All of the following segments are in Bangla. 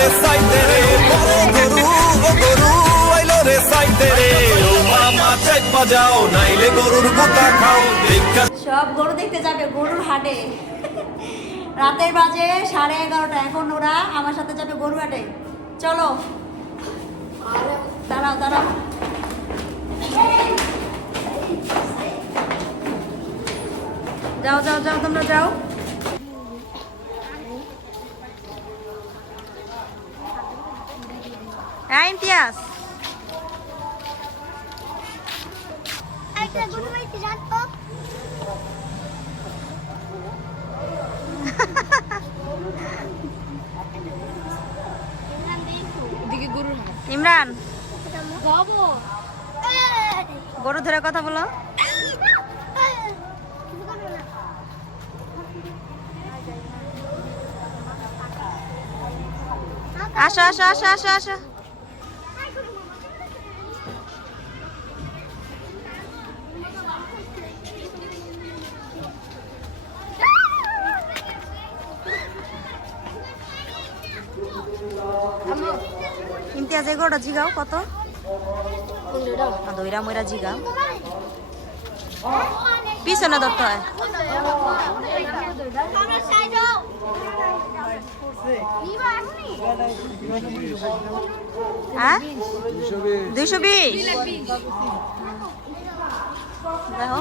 রে সাইতে রে বড় গরু, ও গরু, আইলো রে সাইতে রে। ও মামা চেক বাজাও, নাইলে গরুর গোতা খাও সব গরু দেখতে যাবে গরুর হাটে। রাতের বাজে সাড়ে এগারোটা, এখন ওরা আমার সাথে যাবে গরু হাটে। চলো। দাঁড়াও দাঁড়াও। যাও যাও যাও, তোমরা যাও। হ্যাঁ ইমতিয়াজ। ইমরান গরু ধরে কথা বলো। আসো আসো আসো আসো আসো। ইমতিয়াজ এই গরুটা জিগাও কত দইরা মইরা জিগাও পিছনে ধরতে হ্যাঁ দুইশো বিশ দেখো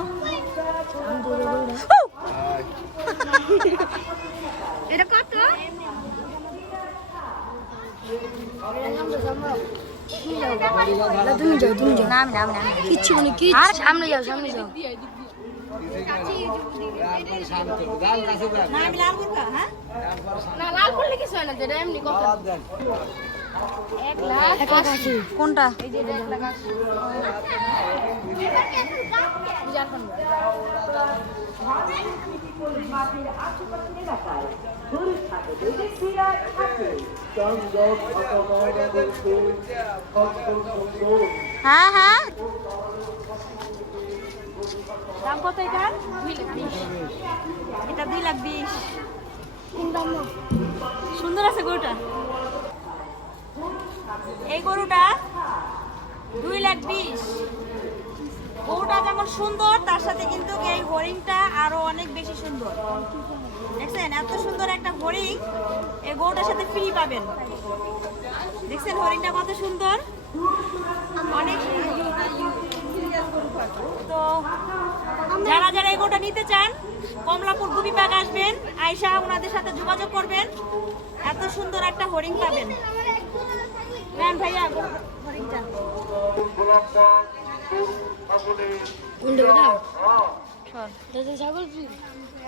এটা কত? তুমি যাও তুমি যাও কিচ্ছু মানে কি আর যাও সামনে যাও না বুরকা হ্যাঁ হয়। এমনি কত লাখ এক লাখ দাম এটা? এটা দুই লাখ বিশ। সুন্দর আছে গরুটা। এই গরুটা দুই লাখ বিশ। গরুটা যেমন সুন্দর, তার সাথে কিন্তু এই হরিণটা আরও অনেক বেশি সুন্দর। দেখছেন এত সুন্দর একটা হরিণ এই গরুটার সাথে ফ্রি পাবেন। দেখছেন হরিণটা কত সুন্দর? অনেক তো যারা যারা এগোটা নিতে চান কমলাপুর গুবিবাগ আসবেন আয়সা ওনাদের সাথে যোগাযোগ করবেন। এত সুন্দর একটা হরিণ পাবেন। নেন ভাইয়া হরিণটা। ছাগল কি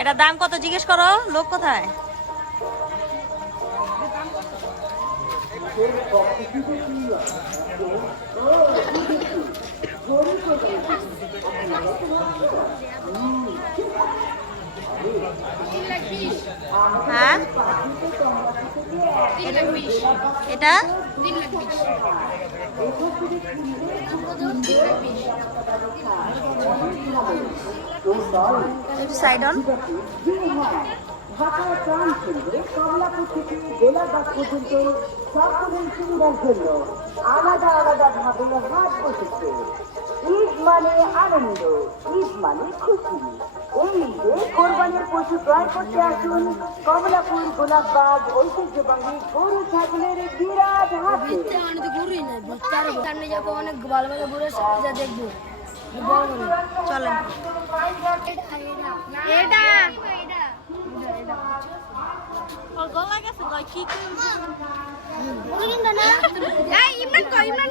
এটা দাম কত জিজ্ঞেস করো? লোক কোথায়? হ্যাঁ? এটা সাইড অন ঢাকার প্রাণ কেন্দ্রে কমলাপুর থেকে গোলাঘাট পর্যন্ত সকলের সুবিধার জন্য আলাদা আলাদা ভাবে হাট বসেছে। মানে আনন্দ ঈদ মানে খুশি। এই ঈদে কোরবানির পশু ক্রয় করতে আসুন কমলাপুর গোলাপবাগ ঐতিহ্যবাহী গরু ছাগলের বিরাট হাটে। ভিতরে মানে তো গরুই না সামনে যাব অনেক ভালো ভালো যা দেখব। চলেন। এটা। গলা গেছে কি ইমরান ইমরান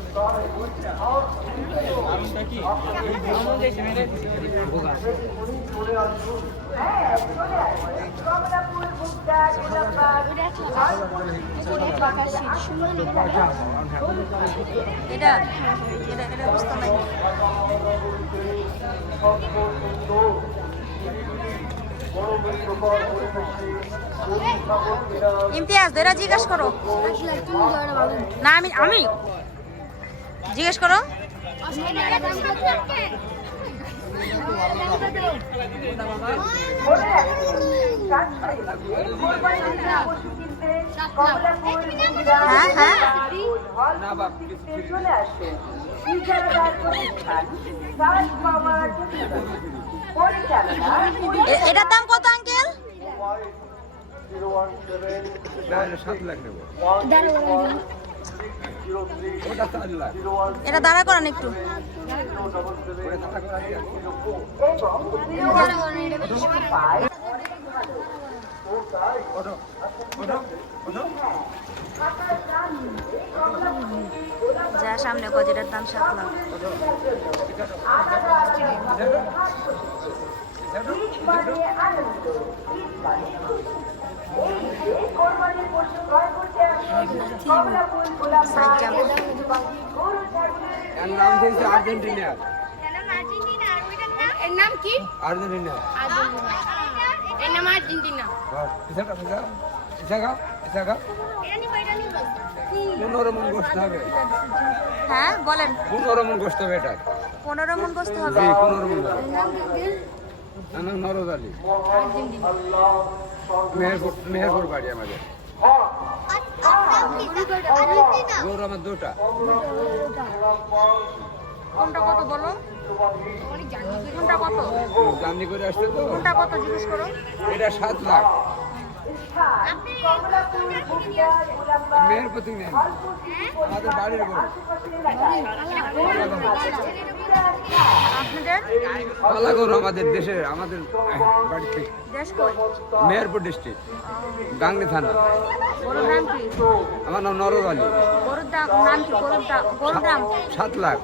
এটা এটা এটা করো। না আমি আমি জিজ্ঞেস করো মনে রাখবেন রাজশাহী কোরবানির পশু কিনতে কমলাপুর করো। হ্যাঁ হ্যাঁ। এটার দাম কত আঙ্কেল? সাত লাখ নেব এটা দাঁড়া করান একটু। যা সামনে গজেটার দাম সাত লাখ এর নাম আর্জেন্টিনা এর নাম কি? আর্জেন্টিনা। আর্জেন্টিনা। এর নাম আর্জেন্টিনা। ইসাকা ইসাকা ইসাকা পনেরো মন গোস্ত হবে। হ্যাঁ বলেন। পনেরো মন গোস্ত হবে এটা। পনেরো মন গোস্ত হবে। পনেরো মন নরদ আলী মেহেরপুর মেহেরপুর বাড়ি আমাদের। আমার দুটা কোনটা কত বলো? কোনটা কত জার্নি করে আসছে তো কোনটা কত জিজ্ঞেস করো এটা সাত লাখ গোলাপবাগ মেহেরপুর থেকে আমাদের বাড়ির আপনাদের পালা গরু আমাদের দেশের আমাদের বাড়ি থেকে। মেহেরপুর ডিস্ট্রিক্ট গাংনি থানা। নাম কি? আমার নাম নরদ আলী। সাত লাখ।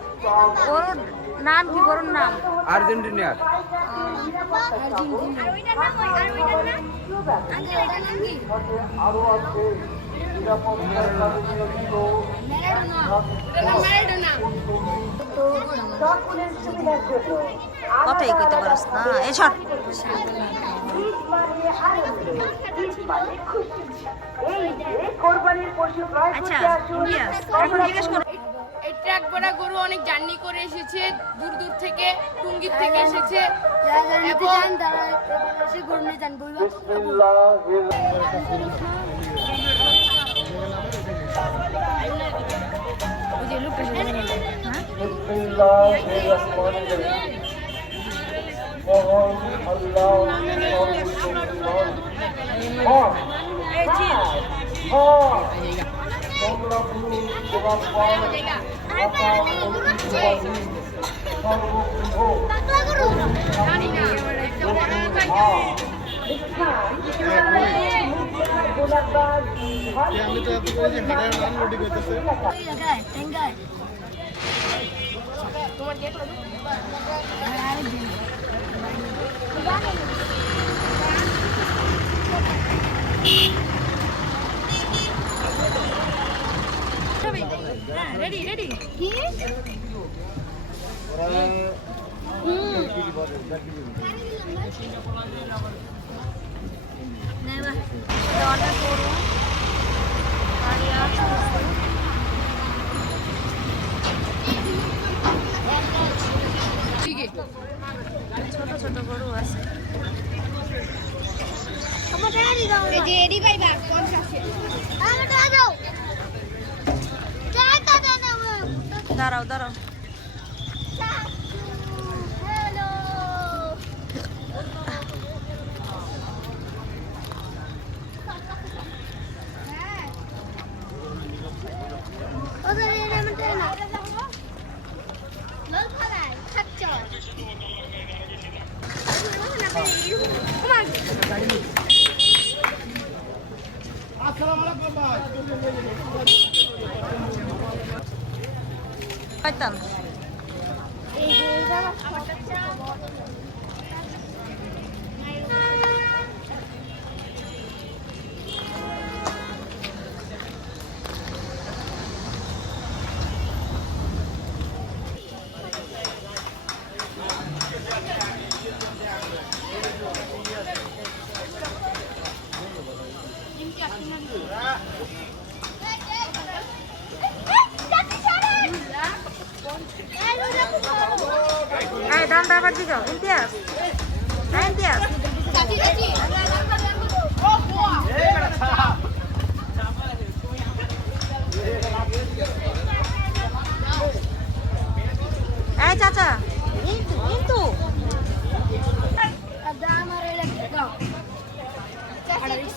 নাম কি? গরুর নাম? আর্জেন্টিনার। জন্য কথাই কইতে পারস? না আচ্ছা জিজ্ঞেস করো। এই ট্রাক ভরা গরু অনেক জার্নি করে এসেছে দূর দূর থেকে টুঙ্গির থেকে এসেছে। এবং জানি না একটা বড় পাখি। গোলাপবাগ রেডি রেডি অনেক গরু ঠিক আছে ছোট ছোট গরু আছে। আমার টাকা দিয়ে দাও এই যে এডি পাইবা পঞ্চাশে আমার টাকা দাও টাকা দাও না দাঁড়াও দাঁড়াও হ্যালো ওদের এর আমার টাকা না লল ফালাই খাচ্ছ পাইতাম এই চাচি চাচি ও বোয়া এই চাচা কিন্তু কিন্তু আমার এলাকা দাও চাচি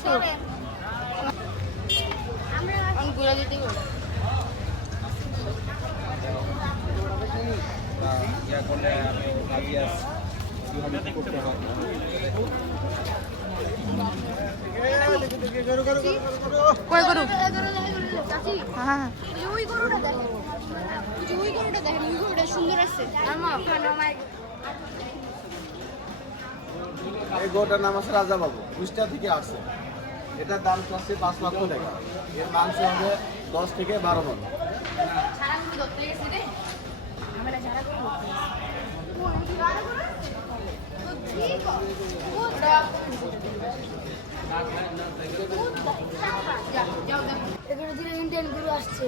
কীভাবে কি করতে হয় কই গরু? হ্যাঁ ওই গরুটা দেখেন ওই গরুটা দেখেন ওই গরুটা সুন্দর আছে আমা খানা মাই এই গোটার নাম আছে রাজা বাবু কুষ্টা থেকে আসছে। এটার দাম চাচ্ছে পাঁচ লক্ষ টাকা। এর মাংস হবে দশ থেকে বারো মন। ছাড়া এখানে দিলে ইন্ডিয়ান গুরু আসছে।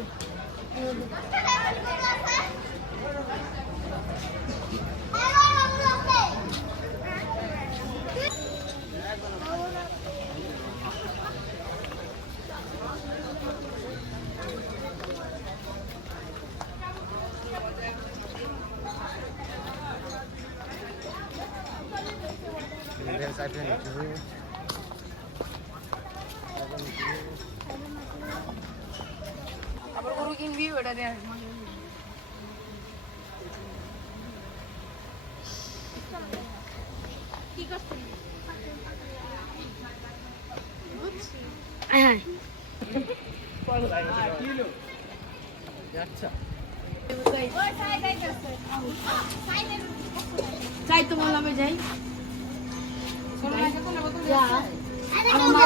আবার গরু কিনবি ওটা দেয় কি করছিস? হ্যাঁ। চাই তো বললাম যাই। যা আমার মা